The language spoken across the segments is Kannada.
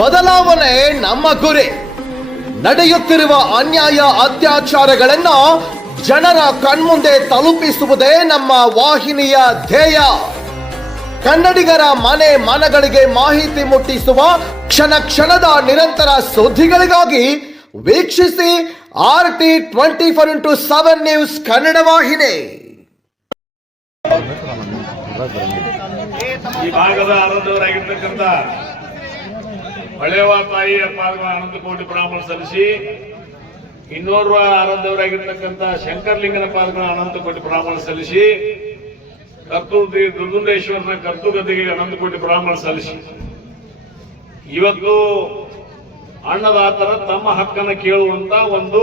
ಬದಲಾವಣೆ ನಮ್ಮ ಗುರಿ. ನಡೆಯುತ್ತಿರುವ ಅನ್ಯಾಯ ಅತ್ಯಾಚಾರಗಳನ್ನು ಜನರ ಕಣ್ಮುಂದೆ ತಲುಪಿಸುವುದೇ ನಮ್ಮ ವಾಹಿನಿಯ ಧ್ಯೇಯ. ಕನ್ನಡಿಗರ ಮನೆ ಮನಗಳಿಗೆ ಮಾಹಿತಿ ಮುಟ್ಟಿಸುವ ಕ್ಷಣ ಕ್ಷಣದ ನಿರಂತರ ಸುದ್ದಿಗಳಿಗಾಗಿ ವೀಕ್ಷಿಸಿ RT24x7 ನ್ಯೂಸ್ ಕನ್ನಡ ವಾಹಿನಿ. ಈ ಭಾಗದ ಆನಂದವರಾಗಿರ್ತಕ್ಕಂಥ ಹೊಳೆವ ತಾಯಿಯ ಪಾದಗಳ ಅನಂತ ಕೋಟಿ ಪ್ರಣಾಮ ಸಲ್ಲಿಸಿ, ಇನ್ನೋರ್ವ ಆರಾಧವರಾಗಿರ್ತಕ್ಕಂಥ ಶಂಕರಲಿಂಗನ ಪಾದಗಳ ಅನಂತ ಕೋಟಿ ಪ್ರಣಾಮ ಸಲ್ಲಿಸಿ, ಕರ್ತೂರಿ ದುರ್ಗುಂಡೇಶ್ವರನ ಕರ್ತುಗದ್ದಿಗೆ ಅನಂತ ಕೋಟಿ ಪ್ರಣಾಮ ಸಲ್ಲಿಸಿ, ಇವತ್ತು ಅನ್ನದಾತರ ತಮ್ಮ ಹಕ್ಕನ್ನು ಕೇಳುವಂತ ಒಂದು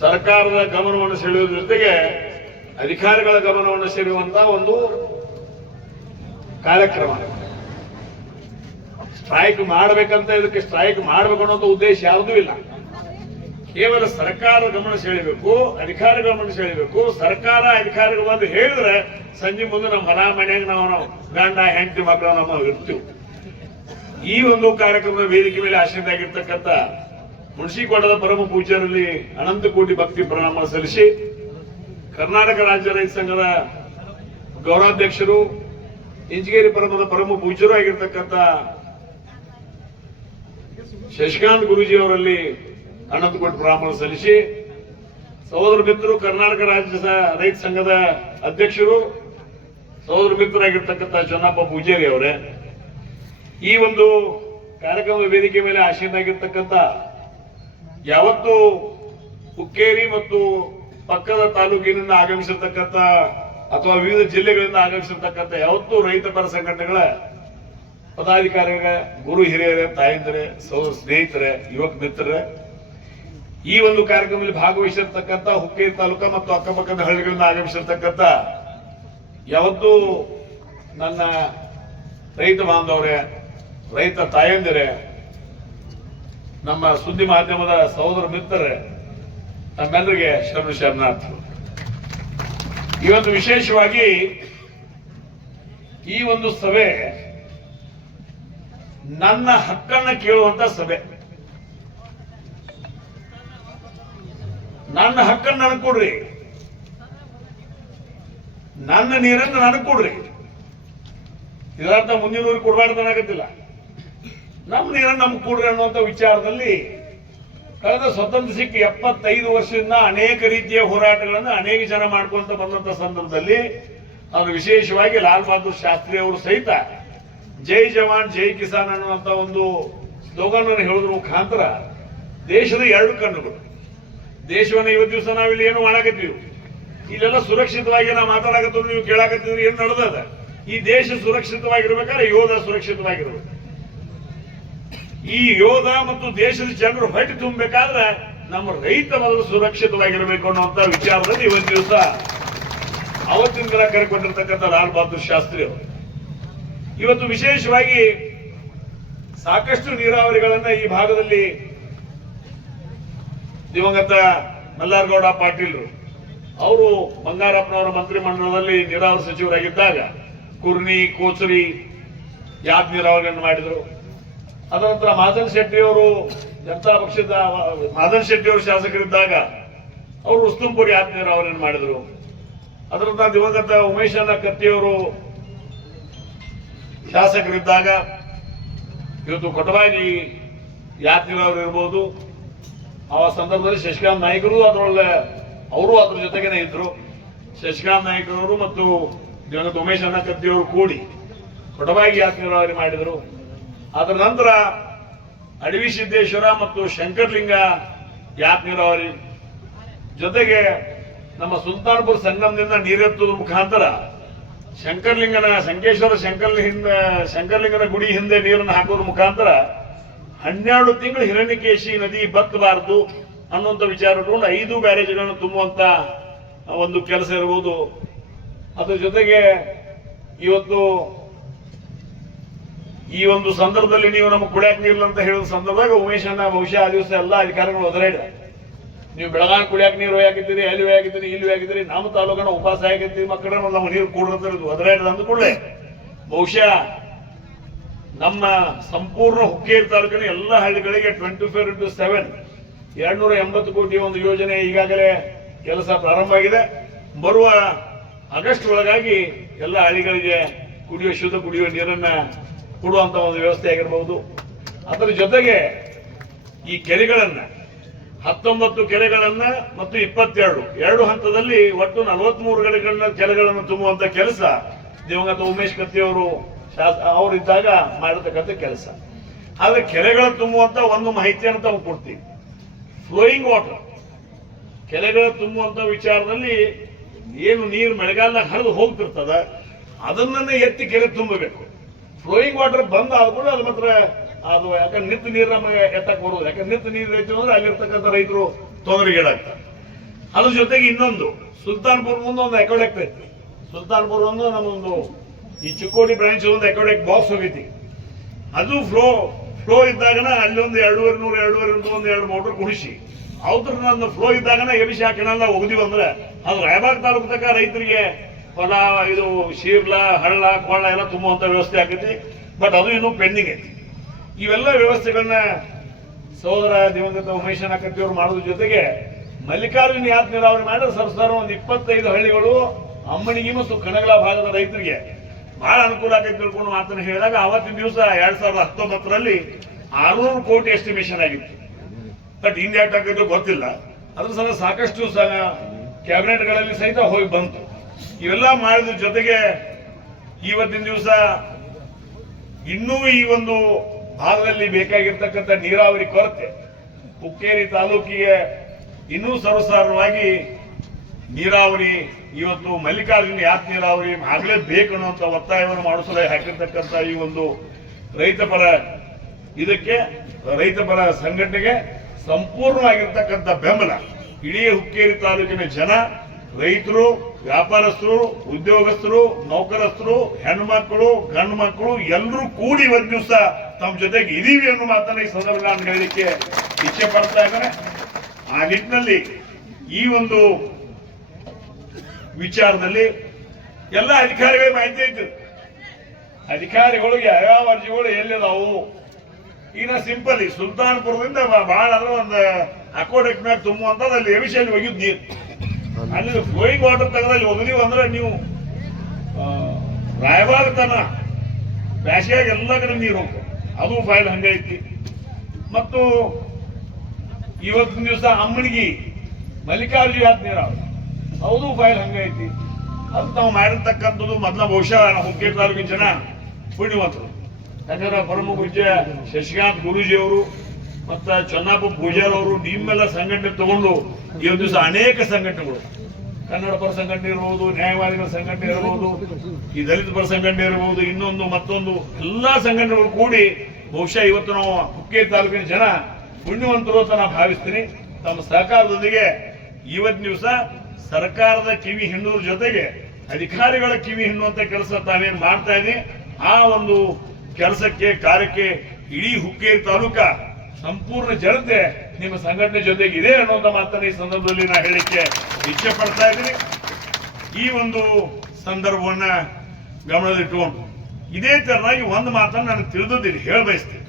ಸರ್ಕಾರದ ಗಮನವನ್ನು ಸೆಳೆಯುವ ಜೊತೆಗೆ ಅಧಿಕಾರಿಗಳ ಗಮನವನ್ನು ಸೆಳೆಯುವಂತ ಒಂದು ಕಾರ್ಯಕ್ರಮ. ಸ್ಟ್ರೈಕ್ ಮಾಡಬೇಕಂತ, ಇದಕ್ಕೆ ಸ್ಟ್ರೈಕ್ ಮಾಡಬೇಕು ಅನ್ನೋ ಉದ್ದೇಶ ಯಾವುದೂ ಇಲ್ಲ. ಕೇವಲ ಸರ್ಕಾರ ಗಮನ ಸೆಳೆಯಬೇಕು, ಅಧಿಕಾರಿಗಳ ಗಮನ ಸೆಳೆಯಬೇಕು. ಸರ್ಕಾರ ಅಧಿಕಾರಿಗಳು ಬಂದು ಹೇಳಿದ್ರೆ ಸಂಜೆ ಮುಂದೆ ನಮ್ಮ ಹೊಲ ಮನೆಯಾಗ ನಾವು ಗಂಡ ಹೆಂಡತಿ ಮಕ್ಕಳು ನಮ್ಮ ಇರ್ತೀವಿ. ಈ ಒಂದು ಕಾರ್ಯಕ್ರಮದ ವೇದಿಕೆ ಮೇಲೆ ಆಶ್ರಯರಾಗಿರ್ತಕ್ಕಂಥ ಮುನ್ಸಿಕೋಟದ ಪರಮ ಪೂಜ್ಯರಲ್ಲಿ ಅನಂತ ಕೋಟಿ ಭಕ್ತಿ ಪ್ರಣಾಮ ಸಲ್ಲಿಸಿ, ಕರ್ನಾಟಕ ರಾಜ್ಯ ರೈತ ಸಂಘದ ಗೌರವಾಧ್ಯಕ್ಷರು, ಇಂಜಿಗೇರಿ ಪರಮದ ಪರಮ ಪೂಜ್ಯರು ಆಗಿರ್ತಕ್ಕಂಥ ಶಶಿಕಾಂತ್ ಗುರೂಜಿ ಅವರಲ್ಲಿ ಅನಂತ ಕೋಟಿ ಪ್ರಣಾಮ ಸಲ್ಲಿಸಿ, ಸಹೋದರ ಮಿತ್ರರು ಕರ್ನಾಟಕ ರಾಜ್ಯ ರೈತ ಸಂಘದ ಅಧ್ಯಕ್ಷರು, ಸಹೋದರ ಮಿತ್ರರಾಗಿರ್ತಕ್ಕಂಥ ಚನ್ನಪ್ಪ ಪೂಜಾರಿ ಅವರೇ, ಈ ಒಂದು ಕಾರ್ಯಕ್ರಮದ ವೇದಿಕೆ ಮೇಲೆ ಆಶೀನಾಗಿರ್ತಕ್ಕಂಥ ಯಾವತ್ತು ಹುಕ್ಕೇರಿ ಮತ್ತು ಪಕ್ಕದ ತಾಲೂಕಿನಿಂದ ಆಗಮಿಸಿರ್ತಕ್ಕಂಥ ಅಥವಾ ವಿವಿಧ ಜಿಲ್ಲೆಗಳಿಂದ ಆಗಮಿಸಿರ್ತಕ್ಕಂಥ ಯಾವತ್ತೂ ರೈತ ಪರ ಸಂಘಟನೆಗಳ ಪದಾಧಿಕಾರಿಗಳ, ಗುರು ಹಿರಿಯರೇ, ತಾಯಂದಿರೇ, ಸಹೋದರ ಸ್ನೇಹಿತರೆ, ಯುವಕ ಮಿತ್ರರೇ, ಈ ಒಂದು ಕಾರ್ಯಕ್ರಮದಲ್ಲಿ ಭಾಗವಹಿಸಿರ್ತಕ್ಕಂಥ ಹುಕ್ಕೇರಿ ತಾಲೂಕು ಮತ್ತು ಅಕ್ಕಪಕ್ಕದ ಹಳ್ಳಿಗಳಿಂದ ಆಗಮಿಸಿರ್ತಕ್ಕಂಥ ಯಾವತ್ತೂ ನನ್ನ ರೈತ ಬಾಂಧವರೇ, ರೈತ ತಾಯಂದಿರೇ, ನಮ್ಮ ಸುದ್ದಿ ಮಾಧ್ಯಮದ ಸಹೋದರ ಮಿತ್ರರೇ, ನಮ್ಮೆಲ್ಲರಿಗೆ ಶರಣಾರ್ಥಿಗಳು. ಇವತ್ತು ವಿಶೇಷವಾಗಿ ಈ ಒಂದು ಸಭೆ ನನ್ನ ಹಕ್ಕನ್ನ ಕೇಳುವಂತ ಸಭೆ. ನನ್ನ ಹಕ್ಕನ್ನು ನನಗೆ ಕೊಡ್ರಿ, ನನ್ನ ನೀರನ್ನು ನನಗೆ ಕೊಡ್ರಿ. ಇದರರ್ಥ ಮುಂದಿನವ್ರಿಗೆ ಕೊಡಬಾರ್ದನಾಗತ್ತಿಲ್ಲ, ನಮ್ಮ ನೀರನ್ನು ನಮ್ಗೆ ಕೊಡ್ರಿ ಅನ್ನುವಂಥ ವಿಚಾರದಲ್ಲಿ ಕಳೆದ ಸ್ವತಂತ್ರ ಸಿಕ್ಕ 75 ವರ್ಷದಿಂದ ಅನೇಕ ರೀತಿಯ ಹೋರಾಟಗಳನ್ನು ಅನೇಕ ಜನ ಮಾಡ್ಕೊಂತ ಬಂದಂತ ಸಂದರ್ಭದಲ್ಲಿ ಅದು ವಿಶೇಷವಾಗಿ ಲಾಲ್ ಬಹದ್ದೂರ್ ಶಾಸ್ತ್ರಿ ಅವರು ಸಹಿತ ಜೈ ಜವಾನ್ ಜೈ ಕಿಸಾನ್ ಅನ್ನುವಂತ ಒಂದು ಸ್ಲೋಗನ್ ಅನ್ನು ಹೇಳೋದ್ರ ಮುಖಾಂತರ ದೇಶದ 2 ಕಣ್ಣುಗಳು, ದೇಶವನ್ನ ಇವತ್ತು ದಿವಸ ನಾವಿಲ್ಲಿ ಏನು ಮಾಡಾಕತ್ತೀವಿ, ಇಲ್ಲೆಲ್ಲ ಸುರಕ್ಷಿತವಾಗಿ ನಾವು ಮಾತಾಡಕತ್ತೀವಿ, ನೀವು ಕೇಳಾಕತ್ತಿದ್ರಿ ಏನ್ ನಡೆದದ. ಈ ದೇಶ ಸುರಕ್ಷಿತವಾಗಿರ್ಬೇಕಾದ್ರೆ ಯೋಧ ಸುರಕ್ಷಿತವಾಗಿರ್ಬೇಕು. ಈ ಯೋಧ ಮತ್ತು ದೇಶದ ಜನರು ಹೊಟ್ಟೆ ತುಂಬಬೇಕಾದ್ರೆ ನಮ್ಮ ರೈತ ಮೊದಲು ಸುರಕ್ಷಿತವಾಗಿರಬೇಕು ಅನ್ನುವಂತ ವಿಚಾರದಲ್ಲಿ ಇವತ್ತು ದಿವಸ ಅವತ್ತಿನ ದಿನ ಕರೆಕೊಂಡಿರ್ತಕ್ಕಂಥ ಲಾಲ್ ಬಹದ್ದೂರ್ ಶಾಸ್ತ್ರಿ ಅವರು ಇವತ್ತು ವಿಶೇಷವಾಗಿ ಸಾಕಷ್ಟು ನೀರಾವರಿಗಳನ್ನ ಈ ಭಾಗದಲ್ಲಿ ದಿವಂಗತ ಮಲ್ಲಾರಗೌಡ ಪಾಟೀಲ್ರು ಅವರು ಬಂಗಾರಪ್ಪನವರ ಮಂತ್ರಿಮಂಡಲದಲ್ಲಿ ನೀರಾವರಿ ಸಚಿವರಾಗಿದ್ದಾಗ ಕುರ್ನಿ, ಕೋಚರಿ, ಯಾದ್ ನೀರಾವರಿಯನ್ನು ಮಾಡಿದ್ರು. ಅದರ ನಂತರ ಮಾದನ್ ಶೆಟ್ಟಿ ಅವರು ಜನತಾ ಪಕ್ಷದ ಮಾದನ್ ಶೆಟ್ಟಿ ಅವರು ಶಾಸಕರಿದ್ದಾಗ ಅವರು ಉಸ್ತುಂಪುರಿ ಯಾದ್ ನೀರಾವರಿಯನ್ನು ಮಾಡಿದ್ರು. ಅದರ ನಂತರ ದಿವಂಗತ ಉಮೇಶಣ್ಣ ಕತ್ತಿಯವರು ಶಾಸಕರಿದ್ದಾಗ ಇವತ್ತು ಕೊಟಬಾಗಿ ಯಾದ್ ನೀರಾವರಿ ಇರ್ಬೋದು. ಆ ಸಂದರ್ಭದಲ್ಲಿ ಶಶಿಕಾಂತ್ ನಾಯ್ಕರು ಅದರೊಳಗೆ ಅವರು ಅದ್ರ ಜೊತೆಗೇನೆ ಇದ್ರು. ಶಶಿಕಾಂತ್ ನಾಯ್ಕರವರು ಮತ್ತು ದಿವಂಗತ ಉಮೇಶಣ್ಣ ಕತ್ತಿಯವರು ಕೂಡಿ ಕೊಟಬಾಗಿ ಯಾದ್ ನೀರಾವರಿ ಮಾಡಿದರು. ಅದರ ನಂತರ ಅಡವಿ ಸಿದ್ದೇಶ್ವರ ಮತ್ತು ಶಂಕರಲಿಂಗ ಯಾದ್ ನೀರಾವರಿ ಜೊತೆಗೆ ನಮ್ಮ ಸುಲ್ತಾನ್ಪುರ ಸಂಗಮದಿಂದ ನೀರೆತ್ತುವ ಮುಖಾಂತರ ಶಂಕರಲಿಂಗನ ಗುಡಿ ಹಿಂದೆ ನೀರನ್ನು ಹಾಕೋದ್ರ ಮುಖಾಂತರ 12 ತಿಂಗಳು ಹಿರಣ್ಯಕೇಶಿ ನದಿ ಬತ್ತಬಾರದು ಅನ್ನುವಂಥ ವಿಚಾರ ಇಟ್ಕೊಂಡು 5 ಬ್ಯಾರೇಜ್ಗಳನ್ನು ತುಂಬುವಂತ ಒಂದು ಕೆಲಸ ಇರಬಹುದು. ಅದ್ರ ಜೊತೆಗೆ ಇವತ್ತು ಈ ಒಂದು ಸಂದರ್ಭದಲ್ಲಿ ನೀವು ನಮಗೆ ಕುಡಿಯಾಕ ನೀರಿಲ್ಲ ಅಂತ ಹೇಳಿದ ಸಂದರ್ಭದಾಗ ಉಮೇಶಣ್ಣ ಬಹುಶಃ ಆ ದಿವಸ ಎಲ್ಲ ಅಧಿಕಾರಿಗಳು ಒದರಾಡಿದ, ನೀವು ಬೆಳಗಾವಿ ಕುಡಿಯಾಕ ನೀರು ಹಾಕಿದ್ದೀರಿ, ಅಲ್ಲಿ ಹಾಕಿದ್ದೀರಿ, ಇಲ್ಲಿ ಹಾಕಿದ್ದೀರಿ, ನಮ್ಮ ತಾಲೂಕನ ಉಪವಾಸ ಆಗಿದ್ದೀರಿ, ಮಕ್ಕಳನ್ನ ನಾವು ನೀರು ಕೂಡಿರ್ತಾರೆ ಒದರಾಡಿದ ಅಂದ ಕೂಡಲೇ ಬಹುಶಃ ನಮ್ಮ ಸಂಪೂರ್ಣ ಹುಕ್ಕೇರಿ ತಾಲೂಕಿನ ಎಲ್ಲ ಹಳ್ಳಿಗಳಿಗೆ 24x7 280 ಕೋಟಿ ಒಂದು ಯೋಜನೆ ಈಗಾಗಲೇ ಕೆಲಸ ಪ್ರಾರಂಭ ಆಗಿದೆ. ಬರುವ ಆಗಸ್ಟ್ ಒಳಗಾಗಿ ಎಲ್ಲ ಹಳ್ಳಿಗಳಿಗೆ ಶುದ್ಧ ಕುಡಿಯುವ ನೀರನ್ನ ಕೊಡುವಂತ ಒಂದು ವ್ಯವಸ್ಥೆ ಆಗಿರಬಹುದು. ಅದರ ಜೊತೆಗೆ ಈ ಕೆರೆಗಳನ್ನ 19 ಕೆರೆಗಳನ್ನ ಮತ್ತು 22 ಹಂತದಲ್ಲಿ ಒಟ್ಟು 43 ಕೆರೆಗಳನ್ನು ತುಂಬುವಂತ ಕೆಲಸ ದಿವಂಗತ ಉಮೇಶ್ ಕತ್ತಿ ಅವರಿದ್ದಾಗ ಮಾಡತಕ್ಕಂಥ ಕೆಲಸ. ಆದ್ರೆ ಕೆರೆಗಳ ತುಂಬುವಂತ ಒಂದು ಮಾಹಿತಿಯನ್ನು ತಾವು ಕೊಡ್ತೀವಿ. ಫ್ಲೋಯಿಂಗ್ ವಾಟರ್ ಕೆರೆಗಳ ತುಂಬುವಂತ ವಿಚಾರದಲ್ಲಿ ಏನು ನೀರು ಮಳೆಗಾಲದಾಗ ಹರಿದು ಹೋಗ್ತಿರ್ತದ ಅದನ್ನ ಎತ್ತಿ ಕೆರೆ ತುಂಬಬೇಕು. ಫ್ಲೋಯಿಂಗ್ ವಾಟರ್ ಬಂದ್ ಆದ್ಮೇಲೆ ಅದು ಮಾತ್ರ ಅದು ಯಾಕಂದ್ರೆ ನಿಂತ ನೀರು ನಮಗೆ ಎತ್ತಕ್ಕೆ ಬರೋದು. ಯಾಕಂದ್ರೆ ನಿಂತ ನೀರು ರೈತರು ಅಂದ್ರೆ ಅಲ್ಲಿರ್ತಕ್ಕಂಥ ರೈತರು ತೊಂದರೆಗೀಡಾಗ್ತಾರೆ. ಅದ್ರ ಜೊತೆಗೆ ಇನ್ನೊಂದು ಸುಲ್ತಾನ್ಪುರ್ ಮುಂದೆ ಒಂದು ಎಕೋಡೆಕ್ಟ್ ಐತಿ. ಸುಲ್ತಾನ್ಪುರ್ ಒಂದು ನಮ್ಮೊಂದು ಈ ಚಿಕ್ಕೋಡಿ ಬ್ರಾಂಚ್ ಒಂದು ಎಕೋಡೆಕ್ ಬಾಕ್ಸ್ ಹೋಗೈತಿ. ಅದು ಫ್ಲೋ ಇದ್ದಾಗನ ಅಲ್ಲಿ ಒಂದು 2,200 ಮೋಟರ್ ಕುಣಿಸಿ ಅವ್ರ ನನ್ನ ಫ್ಲೋ ಇದ್ದಾಗನ ಎಬಿಸಿ ಹಾಕಿನಲ್ಲ ಒಗದಿವಿ ಅಂದ್ರೆ ಅದು ರಾಯಬಾಗ್ ತಾಲೂಕು ತನಕ ರೈತರಿಗೆ ಹೊಲ ಇದು ಶೀರ್ಲ ಹಳ್ಳ ಕೊಳ್ಳ ಎಲ್ಲ ತುಂಬುವಂತ ವ್ಯವಸ್ಥೆ ಆಗೈತಿ. ಬಟ್ ಅದು ಇನ್ನೂ ಪೆಂಡಿಂಗ್ ಐತಿ. ಇವೆಲ್ಲ ವ್ಯವಸ್ಥೆಗಳನ್ನ ಸಹೋದರ ದಿವಂಗತ ಉಮೇಶನ ಕತ್ತಿಯವರು ಮಾಡೋದ್ರ ಜೊತೆಗೆ ಮಲ್ಲಿಕಾರ್ಜುನ ಯಾತ್ ನೀರಾವರಿ ಮಾಡಿದ್ರೆ ಸರ್ಕಾರ ಒಂದು 25 ಹಳ್ಳಿಗಳು ಅಮ್ಮಣಿಗೆ ಮತ್ತು ಕಣಗಳ ಭಾಗದ ರೈತರಿಗೆ ಬಹಳ ಅನುಕೂಲ ಆಗೈತೆ ತಿಳ್ಕೊಂಡು ಮಾತನ್ನು ಹೇಳಿದಾಗ ಅವತ್ತಿನ ದಿವಸ 2019ರಲ್ಲಿ 600 ಕೋಟಿ ಎಸ್ಟಿಮೇಷನ್ ಆಗಿತ್ತು. ಬಟ್ ಇಂಡಿಯಾಟ್ ಆಗಿದ್ದು ಗೊತ್ತಿಲ್ಲ. ಅದ್ರ ಸಲ ಸಾಕಷ್ಟು ಕ್ಯಾಬಿನೆಟ್ಗಳಲ್ಲಿ ಸಹಿತ ಹೋಗಿ ಬಂತು. ಇವೆಲ್ಲ ಮಾಡಿದ ಜೊತೆಗೆ ಇವತ್ತಿನ ದಿವಸ ಇನ್ನೂ ಈ ಒಂದು ಭಾಗದಲ್ಲಿ ಬೇಕಾಗಿರ್ತಕ್ಕಂಥ ನೀರಾವರಿ ಕೊರತೆ ಹುಕ್ಕೇರಿ ತಾಲೂಕಿಗೆ ಇನ್ನೂ ಸರ್ವಸಾಧಾರಣವಾಗಿ ನೀರಾವರಿ ಇವತ್ತು ಮಲ್ಲಿಕಾರ್ಜುನ ಯಾತ್ ನೀರಾವರಿ ಆಗಲೇಬೇಕು ಅನ್ನುವಂಥ ಒತ್ತಾಯವನ್ನು ಮಾಡಿಸಲು ಹಾಕಿರ್ತಕ್ಕಂಥ ಈ ಒಂದು ರೈತಪರ ಇದಕ್ಕೆ ರೈತಪರ ಸಂಘಟನೆಗೆ ಸಂಪೂರ್ಣವಾಗಿರ್ತಕ್ಕಂಥ ಬೆಂಬಲ ಇಡೀ ಹುಕ್ಕೇರಿ ತಾಲೂಕಿನ ಜನ, ರೈತರು, ವ್ಯಾಪಾರಸ್ಥರು, ಉದ್ಯೋಗಸ್ಥರು, ನೌಕರಸ್ಥರು, ಹೆಣ್ಮಕ್ಳು, ಗಂಡು ಮಕ್ಕಳು ಎಲ್ಲರೂ ಕೂಡಿ ಒಂದು ದಿವಸ ತಮ್ಮ ಜೊತೆಗೆ ಇದೀವಿ ಅನ್ನೋ ಮಾತನ್ನ ಈ ಸಂದರ್ಭ ನಾನು ಹೇಳಲಿಕ್ಕೆ ಇಚ್ಛೆ ಪಡ್ತಾ ಇದ್ದೇನೆ. ಆ ನಿಟ್ಟಿನಲ್ಲಿ ಈ ಒಂದು ವಿಚಾರದಲ್ಲಿ ಎಲ್ಲ ಅಧಿಕಾರಿಗಳಿಗೆ ಮಾಹಿತಿ ಐತಿ. ಅಧಿಕಾರಿಗಳಿಗೆ ಯಾವ್ಯಾವ ಅರ್ಜಿಗಳು ಎಲ್ಲಿದಾವು ಈಗ ಸಿಂಪಲ್ ಈ ಸುಲ್ತಾನ್ಪುರದಿಂದ ಬಹಳ ಅಂದ್ರೆ ಒಂದು ಅಕೋಡೆಕ್ ಮ್ಯಾಗ ತುಂಬುವಂತದ್ದು ಅಲ್ಲಿ ಎವಿಷನ್ ಒಗಿದ್ ನೀರು ಅಲ್ಲಿ ಫ್ಲೋಯಿಂಗ್ ವಾಟರ್ ತೆಗೆದಲ್ಲಿ ಒಗದೀವಿ ಅಂದ್ರೆ ನೀವು ರಾಯಬಾಗ್ ತನ ಬ್ಯಾಸಿಯಾಗಿ ಎಲ್ಲ ಕಡೆ ನೀರು ಹೋಗ್ತದೆ. ಅದು ಫೈಲ್ ಹಂಗೈತಿ. ಮತ್ತು ಇವತ್ತಿನ ದಿವಸ ಅಮ್ಮನಿಗೆ ಮಲ್ಲಿಕಾರ್ಜುನ ಯಾತ್ ನೀರಾವರಿ ಹೌದು ಫೈಲ್ ಹಂಗೈತಿ. ಅದು ನಾವು ಮಾಡಿರ್ತಕ್ಕಂಥದ್ದು ಮೊದಲ ಬಹುಶಃ ಹುಕ್ಕೇರಿ ತಾಲೂಕಿನ ಜನ ಪುಣ್ಯವಂತರು. ಯಾಕಂದ್ರೆ ಪರಮ ಪೂಜ್ಯ ಶಶಿಕಾಂತ್ ಗುರೂಜಿ ಅವರು ಮತ್ತ ಚನ್ನಪ್ಪ ಪೂಜಾರ್ ಅವರು ನಿಮ್ಮೆಲ್ಲ ಸಂಘಟನೆ ತಗೊಂಡು ಇವತ್ತು ದಿವಸ ಅನೇಕ ಸಂಘಟನೆಗಳು ಕನ್ನಡ ಪರ ಸಂಘಟನೆ ಇರಬಹುದು, ನ್ಯಾಯವಾದಿಗಳ ಸಂಘಟನೆ ಇರಬಹುದು, ಈ ದಲಿತ ಪರ ಸಂಘಟನೆ ಇರಬಹುದು, ಇನ್ನೊಂದು ಮತ್ತೊಂದು ಎಲ್ಲಾ ಸಂಘಟನೆಗಳು ಕೂಡಿ ಬಹುಶಃ ಇವತ್ತು ನಾವು ಹುಕ್ಕೇರಿ ತಾಲೂಕಿನ ಜನ ಪುಣ್ಯವಂತರು ಅಂತ ನಾನು ಭಾವಿಸ್ತೀನಿ. ತಮ್ಮ ಸಹಕಾರದೊಂದಿಗೆ ಇವತ್ತಿನ ದಿವಸ ಸರ್ಕಾರದ ಕಿವಿ ಹಿಂಡುವ ಜೊತೆಗೆ ಅಧಿಕಾರಿಗಳ ಕಿವಿ ಹಿಂಡುವಂತ ಕೆಲಸ ತಾವೇನ್ ಮಾಡ್ತಾ ಇದ್ದೀವಿ. ಆ ಒಂದು ಕೆಲಸಕ್ಕೆ ಕಾರ್ಯಕ್ಕೆ ಇಡೀ ಹುಕ್ಕೇರಿ ತಾಲೂಕ ಸಂಪೂರ್ಣ ಜನತೆ ನಿಮ್ಮ ಸಂಘಟನೆ ಜೊತೆಗೆ ಇದೆ ಅನ್ನುವಂತ ಮಾತನ್ನ ಈ ಸಂದರ್ಭದಲ್ಲಿ ನಾ ಹೇಳಿಕ್ಕೆ ಇಚ್ಛೆ ಪಡ್ತಾ ಇದ್ದೀನಿ. ಈ ಒಂದು ಸಂದರ್ಭವನ್ನ ಗಮನದಲ್ಲಿಟ್ಟುಕೊಂಡು ಇದೇ ತರನಾಗಿ ಒಂದು ಮಾತನ್ನು ನಾನು ತಿಳಿದಿದ್ದೀನಿ ಹೇಳ ಬಯಸ್ತೀನಿ.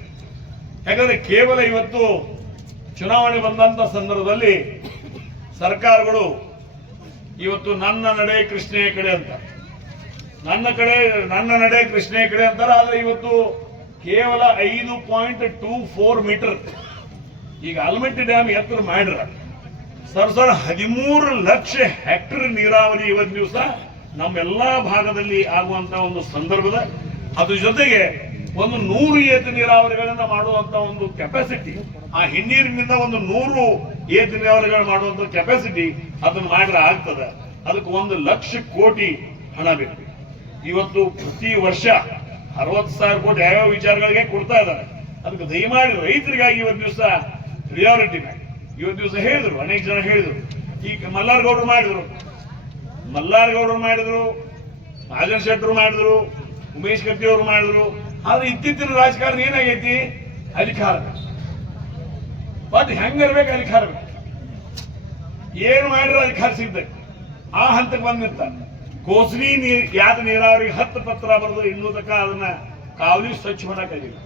ಯಾಕಂದ್ರೆ ಕೇವಲ ಇವತ್ತು ಚುನಾವಣೆ ಬಂದಂತ ಸಂದರ್ಭದಲ್ಲಿ ಸರ್ಕಾರಗಳು ಇವತ್ತು ನನ್ನ ನಡೆ ಕೃಷ್ಣೆಯ ಕಡೆ ಅಂತ ನನ್ನ ನಡೆ ಕೃಷ್ಣೆಯ ಕಡೆ ಅಂತಾರೆ. ಆದ್ರೆ ಇವತ್ತು ಕೇವಲ 5.24 ಮೀಟರ್ ಈಗ ಆಲ್ಮಟ್ಟಿ ಡ್ಯಾಮ್ ಎತ್ತರ ಮಾಡ್ರ ಸರ್ 13 ಲಕ್ಷ ಹೆಕ್ಟರ್ ನೀರಾವರಿ ಇವತ್ತು ದಿವಸ ನಮ್ಮೆಲ್ಲಾ ಭಾಗದಲ್ಲಿ ಆಗುವಂತ ಒಂದು ಸಂದರ್ಭದ ಅದ್ರ ಜೊತೆಗೆ ಒಂದು 100 ಏತ ನೀರಾವರಿಗಳನ್ನ ಮಾಡುವಂತ ಒಂದು ಕೆಪಾಸಿಟಿ, ಆ ಹಿನ್ನೀರಿನಿಂದ ಒಂದು 100 ಏತ ನೀರಾವರಿಗಳು ಮಾಡುವಂತ ಕೆಪಾಸಿಟಿ ಅದನ್ನ ಮಾಡ್ರೆ ಆಗ್ತದೆ. ಅದಕ್ಕೆ 1 ಲಕ್ಷ ಕೋಟಿ ಹಣ ಬೇಕು. ಇವತ್ತು ಪ್ರತಿ ವರ್ಷ 60,000 ಕೋಟಿ ಯಾವ್ಯಾವ ವಿಚಾರಗಳಿಗೆ ಕೊಡ್ತಾ ಇದ್ದಾರೆ. ಅದಕ್ಕೆ ದಯಮಾಡಿ ರೈತರಿಗಾಗಿ ಇವತ್ತು ದಿವಸ ಪ್ರಿಯಾರಿಟಿ ಮ್ಯಾಗ ಇವತ್ತು ದಿವಸ ಹೇಳಿದ್ರು, ಅನೇಕ ಜನ ಹೇಳಿದ್ರು. ಈಗ ಮಲ್ಲಾರ್ಗೌಡರು ಮಾಡಿದ್ರು, ರಾಜನ್ ಶೆಟ್ಟರು ಮಾಡಿದ್ರು, ಉಮೇಶ್ ಕತ್ತಿ ಅವರು ಮಾಡಿದ್ರು. ಆದ್ರೆ ಇತ್ತೀಚಿನ ರಾಜಕಾರಣ ಏನಾಗೈತಿ, ಅಧಿಕಾರ ಬಟ್ ಹೆಂಗಿರ್ಬೇಕು ಅಧಿಕಾರ ಬೇಕು, ಏನು ಮಾಡಿದ್ರು ಅಧಿಕಾರ ಸಿಗ್ಬೇಕು. ಆ ಹಂತಕ್ಕೆ ಬಂದಿರ್ತಾರೆ. ಕೋಸ್ರಿ ಯಾತ ನೀರಾವರಿಗೆ 10 ಪತ್ರ ಬರೆದು ಇನ್ನೂ ತಕ್ಕ ಅದನ್ನ ಕಾವಲಿ ಸ್ವಚ್ಛ ಮಾಡಕ್ಕಾಗಿಲ್ಲ,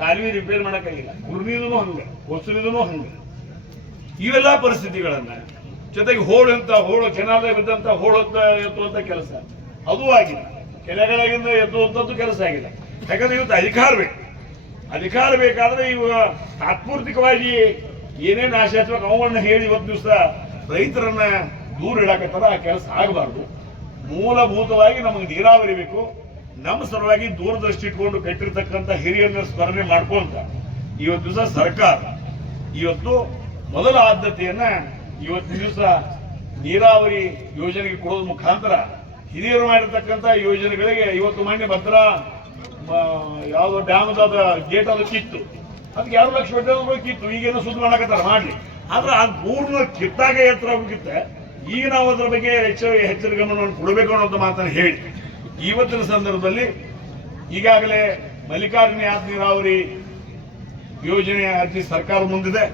ಕಾಲುವೆ ರಿಪೇರ್ ಮಾಡಕ್ಕಾಗಿಲ್ಲ, ಕುರ್ನಿದೂ ಹಂಗ, ಹೊಸಲಿದೂ ಹಂಗ. ಇವೆಲ್ಲ ಪರಿಸ್ಥಿತಿಗಳನ್ನ ಜೊತೆಗೆ ಹೋಳು ಕೆನಾಲ್ದಾಗ ಬಿದ್ದಂತ ಎತ್ತುವಂತ ಕೆಲಸ ಅದು ಆಗಿಲ್ಲ, ಕೆರೆಗಳಿಂದ ಎತ್ತುವಂಥದ್ದು ಕೆಲಸ ಆಗಿಲ್ಲ. ಯಾಕಂದ್ರೆ ಇವತ್ತು ಅಧಿಕಾರ ಬೇಕಾದ್ರೆ ಇವಾಗ ತಾತ್ಪೂರ್ತಿಕವಾಗಿ ಏನೇನು ಆಶೆ ಹಚ್ಚಬೇಕು ಅವುಗಳನ್ನ ಹೇಳಿ ಇವತ್ತು ದಿವಸ ರೈತರನ್ನ ದೂರ ಇಡಾಕತ್ತಾರ. ಆ ಕೆಲಸ ಆಗಬಾರ್ದು. ಮೂಲಭೂತವಾಗಿ ನಮಗೆ ನೀರಾವರಿ ಬೇಕು. ನಮ್ಮ ಸಲುವಾಗಿ ದೂರದೃಷ್ಟಿ ಇಟ್ಕೊಂಡು ಕಟ್ಟಿರ್ತಕ್ಕಂಥ ಹಿರಿಯರನ್ನ ಸ್ಮರಣೆ ಮಾಡ್ಕೊಂತ ಇವತ್ತು ದಿವಸ ಸರ್ಕಾರ ಇವತ್ತು ಮೊದಲ ಆದ್ಯತೆಯನ್ನ ಇವತ್ತಿನ ದಿವಸ ನೀರಾವರಿ ಯೋಜನೆಗೆ ಕೊಡೋದ್ರ ಮುಖಾಂತರ ಹಿರಿಯರು ಮಾಡಿರ್ತಕ್ಕಂಥ ಯೋಜನೆಗಳಿಗೆ ಇವತ್ತು ಮೊನ್ನೆ ಭದ್ರಾ ಯಾವ್ದೋ ಡ್ಯಾಮದ ಗೇಟ್ ಅದು ಕಿತ್ತು, ಅದಕ್ಕೆ 2 ಲಕ್ಷ ರೂಪಾಯಿ ಕಿತ್ತು. ಈಗೇನೋ ಸುದ್ದಿ ಮಾಡಕತ್ತಾರ ಮಾಡ್ಲಿ, ಆದ್ರೆ ಆ ಪೂರ್ಣ ಕಿತ್ತಾಗ ಎತ್ತರ ಹೋಗಿತ್ತ. ಈಗ ನಾವು ಅದರ ಬಗ್ಗೆ ಹೆಚ್ಚಿನ ಗಮನವನ್ನು ಕೊಡಬೇಕು ಅನ್ನೋದು ಮಾತನ್ನು ಹೇಳಿ ಇವತ್ತಿನ ಸಂದರ್ಭದಲ್ಲಿ ಈಗಾಗಲೇ ಮಲ್ಲಿಕಾರ್ಜುನ ನೀರಾವರಿ ಯೋಜನೆ ಅರ್ಜಿ ಸರ್ಕಾರ ಮುಂದಿದೆ.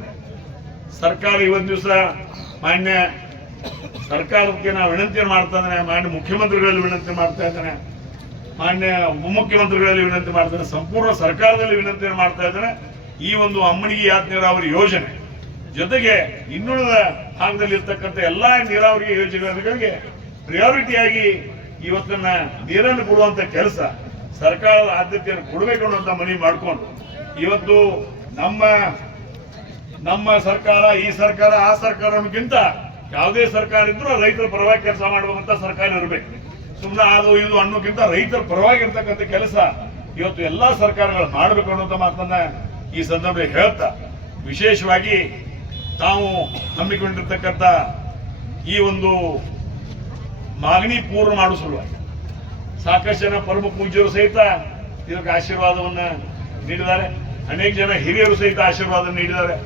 ಸರ್ಕಾರ ಇವತ್ತು ದಿವಸ ಮಾನ್ಯ ಸರ್ಕಾರಕ್ಕೆ ನಾವು ವಿನಂತಿಯನ್ನು ಮಾಡ್ತಾ ಇದ್ದೇನೆ, ಮಾನ್ಯ ಮುಖ್ಯಮಂತ್ರಿಗಳಲ್ಲಿ ವಿನಂತಿ ಮಾಡ್ತಾ ಇದ್ದೇನೆ, ಮಾನ್ಯ ಉಪಮುಖ್ಯಮಂತ್ರಿಗಳಲ್ಲಿ ವಿನಂತಿ ಮಾಡ್ತಾನೆ, ಸಂಪೂರ್ಣ ಸರ್ಕಾರದಲ್ಲಿ ವಿನಂತಿಯನ್ನು ಮಾಡ್ತಾ ಇದ್ದೇನೆ. ಈ ಒಂದು ಅಮ್ಮಣಿಗೆ ಯಾತ್ ನೀರಾವರಿ ಯೋಜನೆ ಜೊತೆಗೆ ಇನ್ನುಳಿದ ಭಾಗದಲ್ಲಿ ಇರ್ತಕ್ಕಂಥ ಎಲ್ಲಾ ನೀರಾವರಿ ಯೋಜನೆಗಳಿಗೆ ಪ್ರಿಯಾರಿಟಿಯಾಗಿ ಇವತ್ತನ್ನ ನೀರನ್ನು ಕೊಡುವಂತ ಕೆಲಸ ಸರ್ಕಾರದ ಆದ್ಯತೆಯನ್ನು ಕೊಡಬೇಕು ಅನ್ನೋಂತ ಮನವಿ ಮಾಡಿಕೊಂಡು ಇವತ್ತು ನಮ್ಮ ಸರ್ಕಾರ, ಈ ಸರ್ಕಾರ, ಆ ಸರ್ಕಾರ ಅನ್ನೋಕ್ಕಿಂತ ಯಾವುದೇ ಸರ್ಕಾರ ಇದ್ರೂ ರೈತರ ಪರವಾಗಿ ಕೆಲಸ ಮಾಡುವಂತ ಸರ್ಕಾರ ಇರಬೇಕು. ಸುಮ್ಮನೆ ಅದು ಇದು ಅನ್ನೋಕ್ಕಿಂತ ರೈತರ ಪರವಾಗಿ ಇರ್ತಕ್ಕಂಥ ಕೆಲಸ ಇವತ್ತು ಎಲ್ಲಾ ಸರ್ಕಾರಗಳು ಮಾಡಬೇಕು ಅನ್ನೋಂಥ ಮಾತನ್ನ ಈ ಸಂದರ್ಭದಲ್ಲಿ ಹೇಳ್ತಾ, ವಿಶೇಷವಾಗಿ ತಾವು ಹಮ್ಮಿಕೊಂಡಿರ್ತಕ್ಕಂಥ ಈ ಒಂದು ಮಾಗಣಿ ಪೂರ್ಣ ಮಾಡುವ ಸಲುವಾಗಿ ಸಾಕಷ್ಟು ಜನ ಪರಮ ಪೂಜ್ಯರು ಸಹಿತ ಇದಕ್ಕೆ ಆಶೀರ್ವಾದವನ್ನ ನೀಡಿದ್ದಾರೆ. ಅನೇಕ ಜನ ಹಿರಿಯರು ಸಹಿತ ಆಶೀರ್ವಾದ ನೀಡಿದ್ದಾರೆ.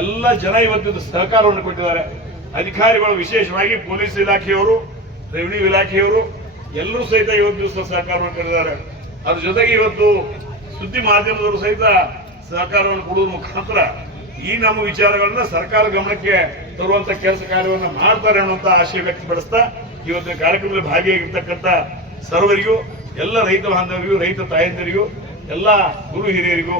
ಎಲ್ಲ ಜನ ಇವತ್ತಿನ ಸಹಕಾರವನ್ನು ಕೊಟ್ಟಿದ್ದಾರೆ. ಅಧಿಕಾರಿಗಳು, ವಿಶೇಷವಾಗಿ ಪೊಲೀಸ್ ಇಲಾಖೆಯವರು, ರೆವಿನ್ಯೂ ಇಲಾಖೆಯವರು ಎಲ್ಲರೂ ಸಹಿತ ಇವತ್ತು ದಿವಸ ಸಹಕಾರವನ್ನು ಕೊಟ್ಟಿದ್ದಾರೆ. ಅದ್ರ ಜೊತೆಗೆ ಇವತ್ತು ಸುದ್ದಿ ಮಾಧ್ಯಮದವರು ಸಹಿತ ಸಹಕಾರವನ್ನು ಕೊಡುವ ಮುಖಾಂತರ ಈ ನಮ್ಮ ವಿಚಾರಗಳನ್ನ ಸರ್ಕಾರ ಗಮನಕ್ಕೆ ತರುವಂತ ಕೆಲಸ ಕಾರ್ಯವನ್ನು ಮಾಡ್ತಾರೆ ಅನ್ನುವಂತ ಆಶಯ ವ್ಯಕ್ತಪಡಿಸ್ತಾ ಇವತ್ತಿನ ಕಾರ್ಯಕ್ರಮದಲ್ಲಿ ಭಾಗಿಯಾಗಿರ್ತಕ್ಕಂಥ ಸರ್ವರಿಗೂ, ಎಲ್ಲ ರೈತ ಬಾಂಧವರಿಗೂ, ರೈತ ತಾಯಂದಿರಿಗೂ, ಎಲ್ಲ ಗುರು ಹಿರಿಯರಿಗೂ